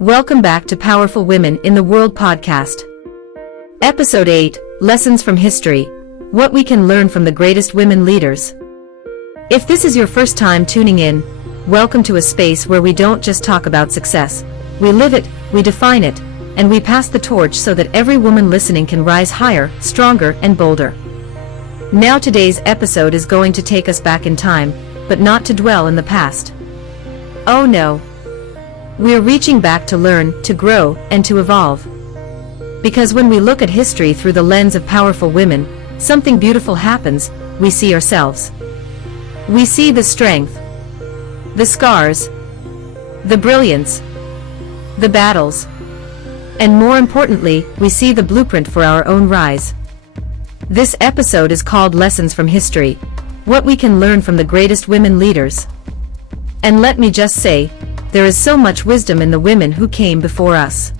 Welcome back to Powerful Women in the World podcast. Episode 8, Lessons from History, What We Can Learn from the Greatest Women Leaders. If this is your first time tuning in, welcome to a space where we don't just talk about success. We live it, we define it, and we pass the torch so that every woman listening can rise higher, stronger, and bolder. Now today's episode is going to take us back in time, but not to dwell in the past. Oh no. We're reaching back to learn, to grow, and to evolve. Because when we look at history through the lens of powerful women, something beautiful happens. We see ourselves. We see the strength, the scars, the brilliance, the battles, and more importantly, we see the blueprint for our own rise. This episode is called Lessons from History, What We Can Learn from the Greatest Women Leaders. And let me just say, there is so much wisdom in the women who came before us.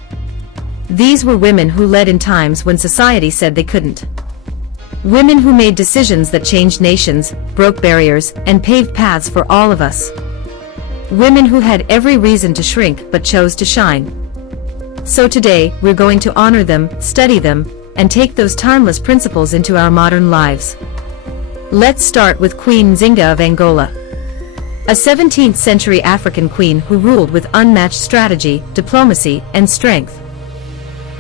These were women who led in times when society said they couldn't. Women who made decisions that changed nations, broke barriers, and paved paths for all of us. Women who had every reason to shrink but chose to shine. So today, we're going to honor them, study them, and take those timeless principles into our modern lives. Let's start with Queen Nzinga of Angola. A 17th century African queen who ruled with unmatched strategy, diplomacy, and strength.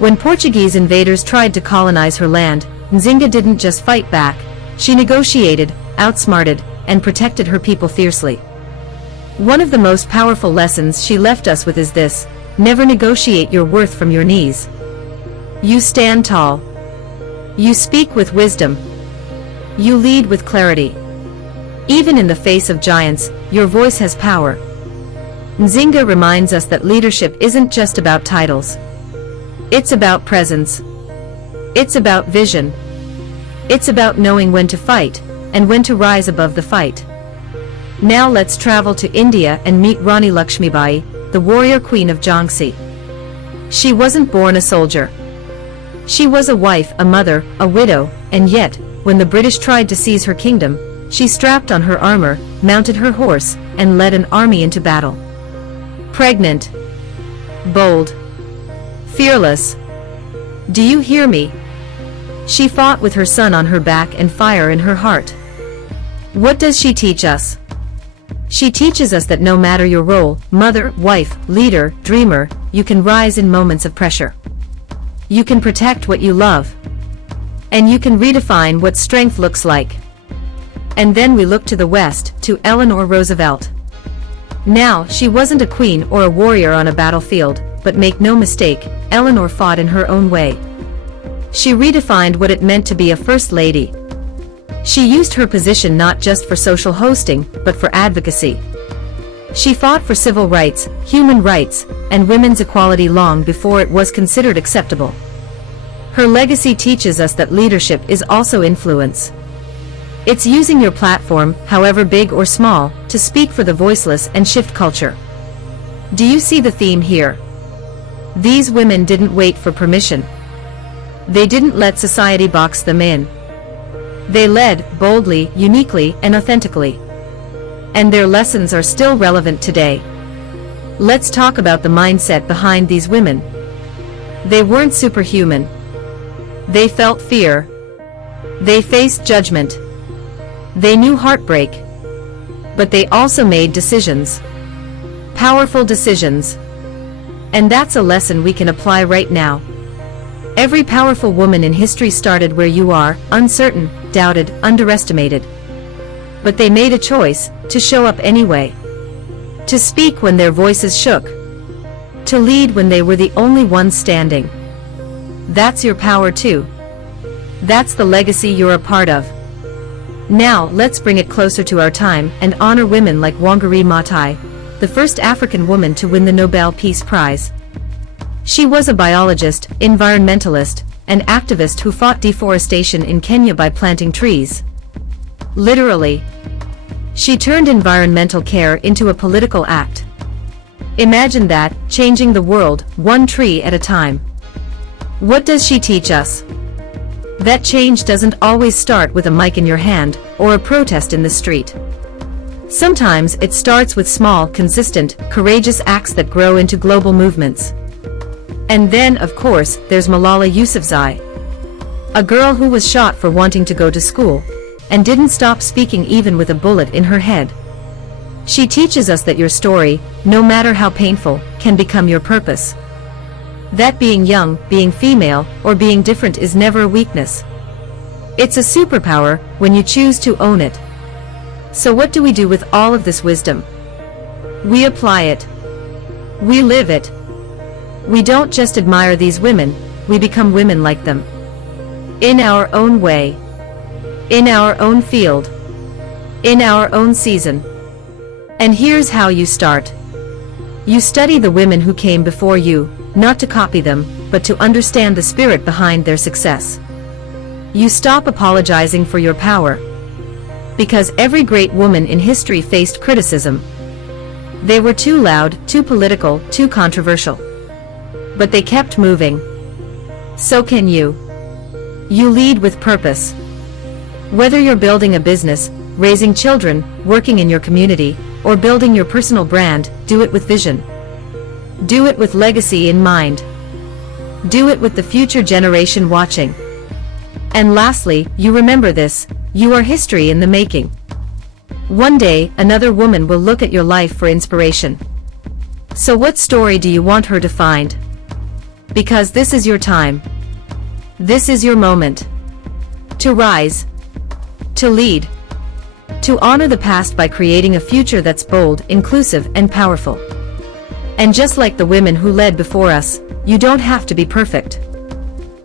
When Portuguese invaders tried to colonize her land, Nzinga didn't just fight back, she negotiated, outsmarted, and protected her people fiercely. One of the most powerful lessons she left us with is this: never negotiate your worth from your knees. You stand tall. You speak with wisdom. You lead with clarity. Even in the face of giants, your voice has power. Nzinga reminds us that leadership isn't just about titles. It's about presence. It's about vision. It's about knowing when to fight, and when to rise above the fight. Now let's travel to India and meet Rani Lakshmibai, the warrior queen of Jhansi. She wasn't born a soldier. She was a wife, a mother, a widow, and yet, when the British tried to seize her kingdom, she strapped on her armor, mounted her horse, and led an army into battle. Pregnant. Bold. Fearless. Do you hear me? She fought with her son on her back and fire in her heart. What does she teach us? She teaches us that no matter your role, mother, wife, leader, dreamer, you can rise in moments of pressure. You can protect what you love. And you can redefine what strength looks like. And then we look to the West, to Eleanor Roosevelt. Now, she wasn't a queen or a warrior on a battlefield, but make no mistake, Eleanor fought in her own way. She redefined what it meant to be a first lady. She used her position not just for social hosting, but for advocacy. She fought for civil rights, human rights, and women's equality long before it was considered acceptable. Her legacy teaches us that leadership is also influence. It's using your platform, however big or small, to speak for the voiceless and shift culture. Do you see the theme here? These women didn't wait for permission. They didn't let society box them in. They led, boldly, uniquely, and authentically. And their lessons are still relevant today. Let's talk about the mindset behind these women. They weren't superhuman. They felt fear. They faced judgment. They knew heartbreak. But they also made decisions. Powerful decisions. And that's a lesson we can apply right now. Every powerful woman in history started where you are, uncertain, doubted, underestimated. But they made a choice, to show up anyway. To speak when their voices shook. To lead when they were the only ones standing. That's your power too. That's the legacy you're a part of. Now, let's bring it closer to our time and honor women like Wangari Maathai, the first African woman to win the Nobel Peace Prize. She was a biologist, environmentalist, and activist who fought deforestation in Kenya by planting trees. Literally. She turned environmental care into a political act. Imagine that, changing the world, one tree at a time. What does she teach us? That change doesn't always start with a mic in your hand, or a protest in the street. Sometimes it starts with small, consistent, courageous acts that grow into global movements. And then, of course, there's Malala Yousafzai, a girl who was shot for wanting to go to school, and didn't stop speaking even with a bullet in her head. She teaches us that your story, no matter how painful, can become your purpose. That being young, being female, or being different is never a weakness. It's a superpower when you choose to own it. So what do we do with all of this wisdom? We apply it. We live it. We don't just admire these women, we become women like them. In our own way. In our own field. In our own season. And here's how you start. You study the women who came before you, not to copy them, but to understand the spirit behind their success. You stop apologizing for your power. Because every great woman in history faced criticism. They were too loud, too political, too controversial. But they kept moving. So can you. You lead with purpose. Whether you're building a business, raising children, working in your community, or building your personal brand, do it with vision. Do it with legacy in mind. Do it with the future generation watching. And lastly, you remember this, you are history in the making. One day, another woman will look at your life for inspiration. So what story do you want her to find? Because this is your time. This is your moment. To rise. To lead. To honor the past by creating a future that's bold, inclusive, and powerful. And just like the women who led before us, you don't have to be perfect.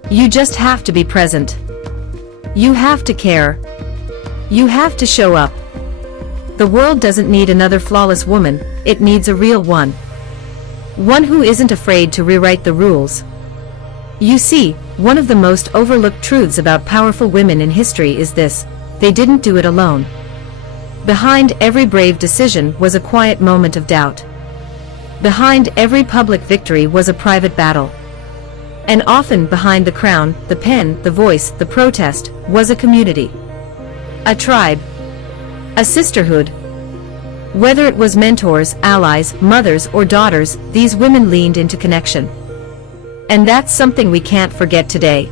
You just have to be present. You have to care. You have to show up. The world doesn't need another flawless woman, it needs a real one. One who isn't afraid to rewrite the rules. You see, one of the most overlooked truths about powerful women in history is this: they didn't do it alone. Behind every brave decision was a quiet moment of doubt. Behind every public victory was a private battle. And often behind the crown, the pen, the voice, the protest, was a community. A tribe. A sisterhood. Whether it was mentors, allies, mothers, or daughters, these women leaned into connection. And that's something we can't forget today.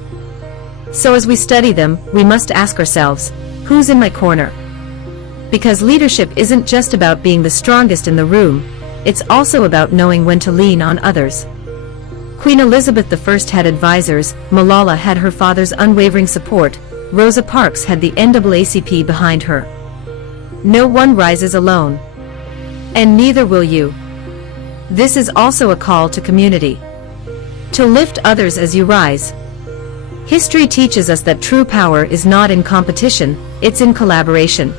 So as we study them, we must ask ourselves, who's in my corner? Because leadership isn't just about being the strongest in the room, it's also about knowing when to lean on others. Queen Elizabeth I had advisors, Malala had her father's unwavering support, Rosa Parks had the NAACP behind her. No one rises alone. And neither will you. This is also a call to community. To lift others as you rise. History teaches us that true power is not in competition, it's in collaboration.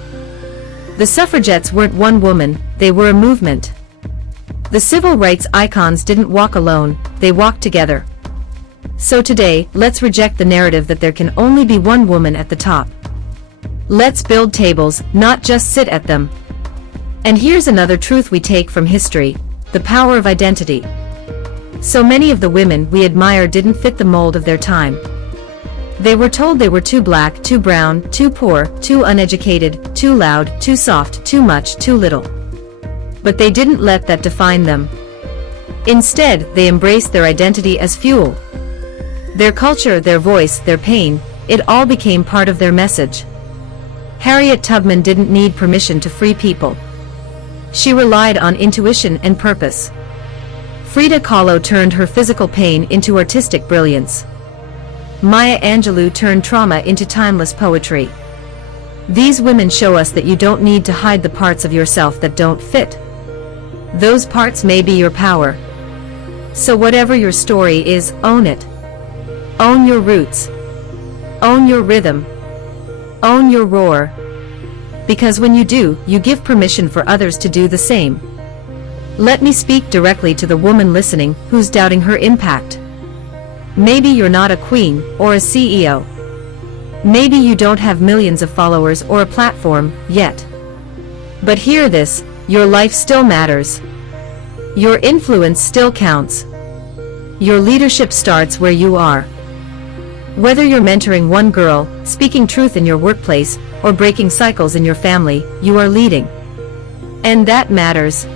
The suffragettes weren't one woman, they were a movement. The civil rights icons didn't walk alone, they walked together. So today, let's reject the narrative that there can only be one woman at the top. Let's build tables, not just sit at them. And here's another truth we take from history: the power of identity. So many of the women we admire didn't fit the mold of their time. They were told they were too black, too brown, too poor, too uneducated, too loud, too soft, too much, too little. But they didn't let that define them. Instead, they embraced their identity as fuel. Their culture, their voice, their pain, it all became part of their message. Harriet Tubman didn't need permission to free people. She relied on intuition and purpose. Frida Kahlo turned her physical pain into artistic brilliance. Maya Angelou turned trauma into timeless poetry. These women show us that you don't need to hide the parts of yourself that don't fit. Those parts may be your power. So whatever your story is, own it. Own your roots. Own your rhythm. Own your roar. Because when you do, you give permission for others to do the same. Let me speak directly to the woman listening who's doubting her impact. Maybe you're not a queen or a CEO. Maybe you don't have millions of followers or a platform yet. But hear this, your life still matters. Your influence still counts. Your leadership starts where you are. Whether you're mentoring one girl, speaking truth in your workplace, or breaking cycles in your family, you are leading. And that matters.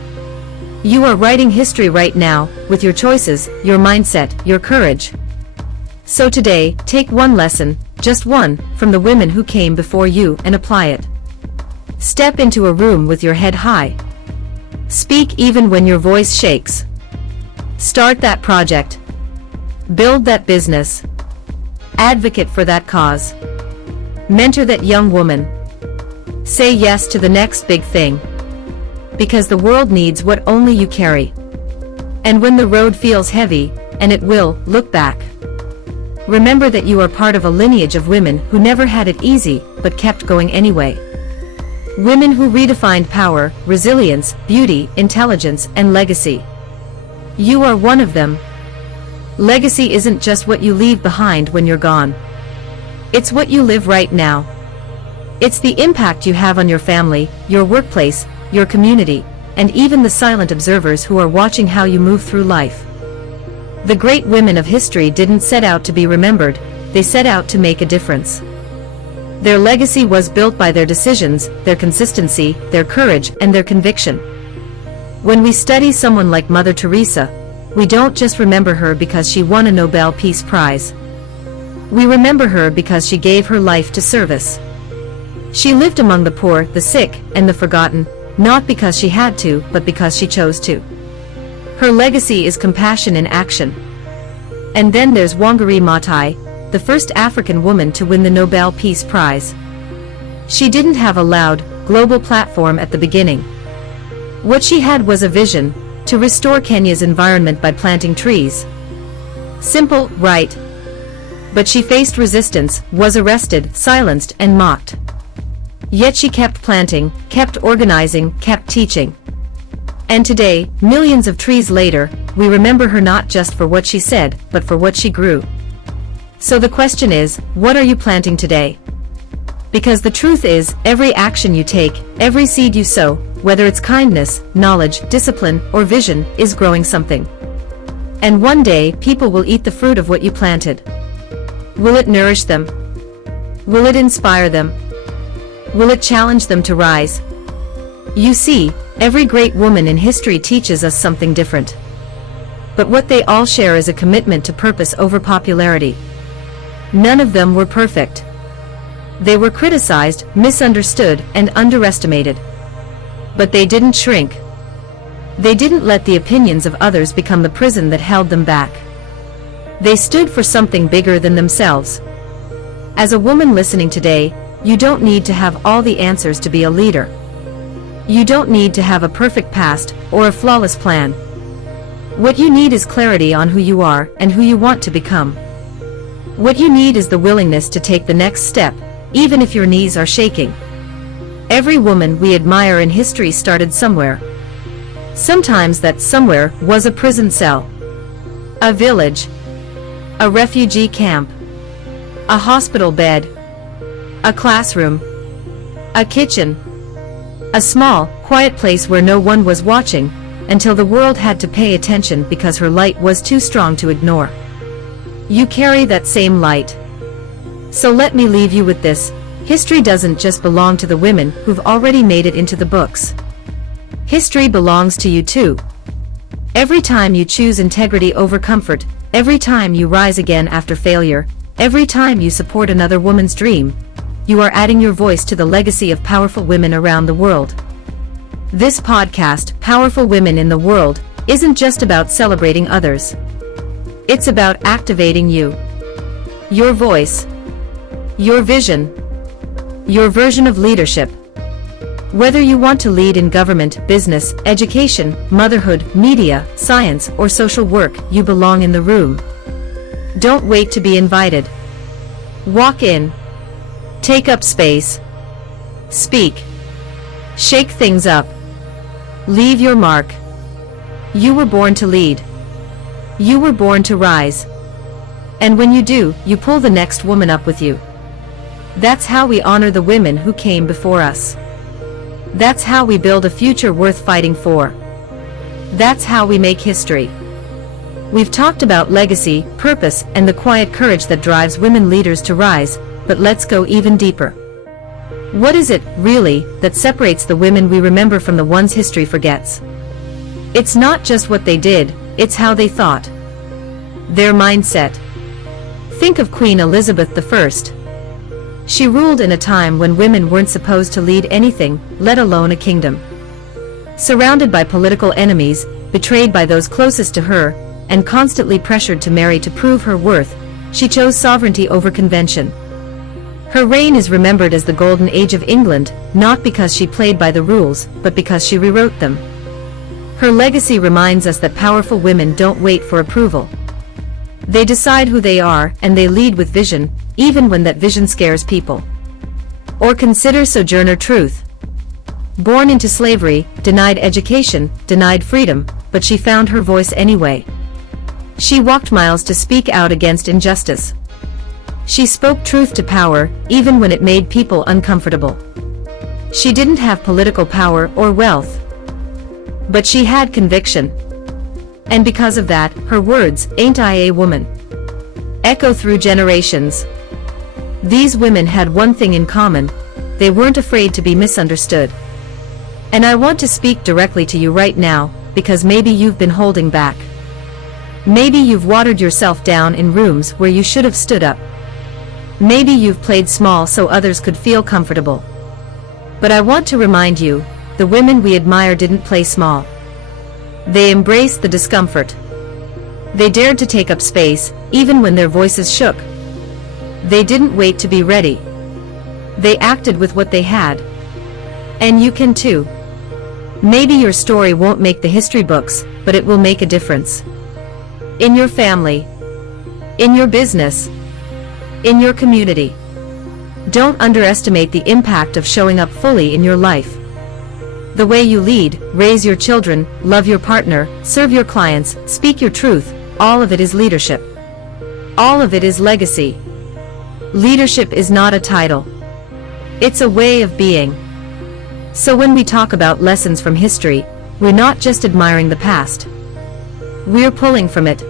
You are writing history right now, with your choices, your mindset, your courage. So today, take one lesson, just one, from the women who came before you and apply it. Step into a room with your head high. Speak even when your voice shakes. Start that project. Build that business. Advocate for that cause. Mentor that young woman. Say yes to the next big thing. Because the world needs what only you carry. And when the road feels heavy, and it will, look back. Remember that you are part of a lineage of women who never had it easy, but kept going anyway. Women who redefined power, resilience, beauty, intelligence, and legacy. You are one of them. Legacy isn't just what you leave behind when you're gone. It's what you live right now. It's the impact you have on your family, your workplace, your community, and even the silent observers who are watching how you move through life. The great women of history didn't set out to be remembered, they set out to make a difference. Their legacy was built by their decisions, their consistency, their courage, and their conviction. When we study someone like Mother Teresa, we don't just remember her because she won a Nobel Peace Prize. We remember her because she gave her life to service. She lived among the poor, the sick, and the forgotten, not because she had to, but because she chose to. Her legacy is compassion in action. And then there's Wangari Maathai, the first African woman to win the Nobel Peace Prize. She didn't have a loud, global platform at the beginning. What she had was a vision, to restore Kenya's environment by planting trees. Simple, right? But she faced resistance, was arrested, silenced, and mocked. Yet she kept planting, kept organizing, kept teaching. And today, millions of trees later, we remember her not just for what she said, but for what she grew. So the question is, what are you planting today? Because the truth is, every action you take, every seed you sow, whether it's kindness, knowledge, discipline, or vision, is growing something. And one day, people will eat the fruit of what you planted. Will it nourish them? Will it inspire them? Will it challenge them to rise? You see, every great woman in history teaches us something different. But what they all share is a commitment to purpose over popularity. None of them were perfect. They were criticized, misunderstood, and underestimated. But they didn't shrink. They didn't let the opinions of others become the prison that held them back. They stood for something bigger than themselves. As a woman listening today, you don't need to have all the answers to be a leader. You don't need to have a perfect past or a flawless plan. What you need is clarity on who you are and who you want to become. What you need is the willingness to take the next step, even if your knees are shaking. Every woman we admire in history started somewhere. Sometimes that somewhere was a prison cell, a village, a refugee camp, a hospital bed, a classroom, a kitchen, a small, quiet place where no one was watching, until the world had to pay attention because her light was too strong to ignore. You carry that same light. So let me leave you with this: history doesn't just belong to the women who've already made it into the books. History belongs to you too. Every time you choose integrity over comfort, every time you rise again after failure, every time you support another woman's dream, you are adding your voice to the legacy of powerful women around the world. This podcast, Powerful Women in the World, isn't just about celebrating others. It's about activating you. Your voice. Your vision. Your version of leadership. Whether you want to lead in government, business, education, motherhood, media, science, or social work, you belong in the room. Don't wait to be invited. Walk in. Take up space. Speak. Shake things up. Leave your mark. You were born to lead. You were born to rise. And when you do, you pull the next woman up with you. That's how we honor the women who came before us. That's how we build a future worth fighting for. That's how we make history. We've talked about legacy, purpose, and the quiet courage that drives women leaders to rise, but let's go even deeper. What is it, really, that separates the women we remember from the ones history forgets? It's not just what they did, it's how they thought. Their mindset. Think of Queen Elizabeth I. She ruled in a time when women weren't supposed to lead anything, let alone a kingdom. Surrounded by political enemies, betrayed by those closest to her, and constantly pressured to marry to prove her worth, she chose sovereignty over convention. Her reign is remembered as the Golden Age of England, not because she played by the rules, but because she rewrote them. Her legacy reminds us that powerful women don't wait for approval. They decide who they are, and they lead with vision, even when that vision scares people. Or consider Sojourner Truth. Born into slavery, denied education, denied freedom, but she found her voice anyway. She walked miles to speak out against injustice. She spoke truth to power, even when it made people uncomfortable. She didn't have political power or wealth, but she had conviction. And because of that, her words, "Ain't I a woman?" echo through generations. These women had one thing in common: they weren't afraid to be misunderstood. And I want to speak directly to you right now, because maybe you've been holding back. Maybe you've watered yourself down in rooms where you should have stood up. Maybe you've played small so others could feel comfortable. But I want to remind you, the women we admire didn't play small. They embraced the discomfort. They dared to take up space, even when their voices shook. They didn't wait to be ready. They acted with what they had. And you can too. Maybe your story won't make the history books, but it will make a difference. In your family. In your business. In your community. Don't underestimate the impact of showing up fully in your life. The way you lead, raise your children, love your partner, serve your clients, speak your truth, all of it is leadership. All of it is legacy. Leadership is not a title. It's a way of being. So when we talk about lessons from history, we're not just admiring the past. We're pulling from it.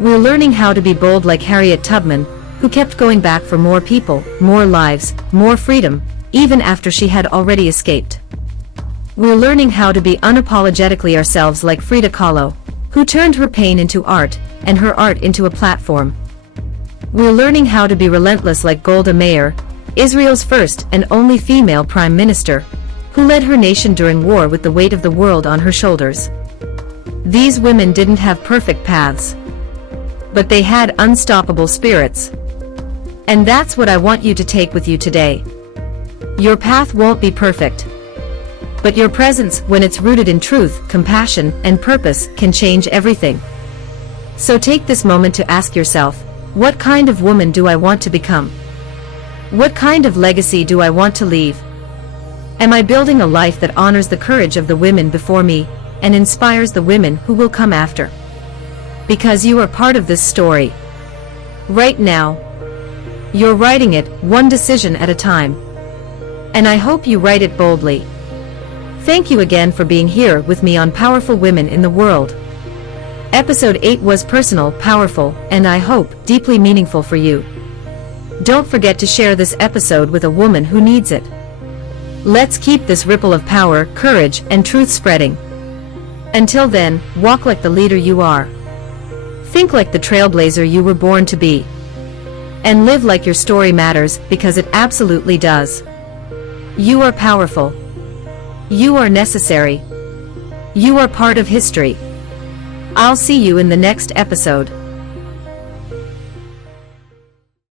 We're learning how to be bold like Harriet Tubman, who kept going back for more people, more lives, more freedom, even after she had already escaped. We're learning how to be unapologetically ourselves like Frida Kahlo, who turned her pain into art, and her art into a platform. We're learning how to be relentless like Golda Meir, Israel's first and only female prime minister, who led her nation during war with the weight of the world on her shoulders. These women didn't have perfect paths, but they had unstoppable spirits. And that's what I want you to take with you today. Your path won't be perfect, but your presence, when it's rooted in truth, compassion, and purpose, can change everything. So take this moment to ask yourself, what kind of woman do I want to become? What kind of legacy do I want to leave? Am I building a life that honors the courage of the women before me, and inspires the women who will come after? Because you are part of this story. Right now. You're writing it, one decision at a time. And I hope you write it boldly. Thank you again for being here with me on Powerful Women in the World. Episode 8 was personal, powerful, and I hope, deeply meaningful for you. Don't forget to share this episode with a woman who needs it. Let's keep this ripple of power, courage, and truth spreading. Until then, walk like the leader you are. Think like the trailblazer you were born to be. And live like your story matters, because it absolutely does. You are powerful. You are necessary. You are part of history. I'll see you in the next episode.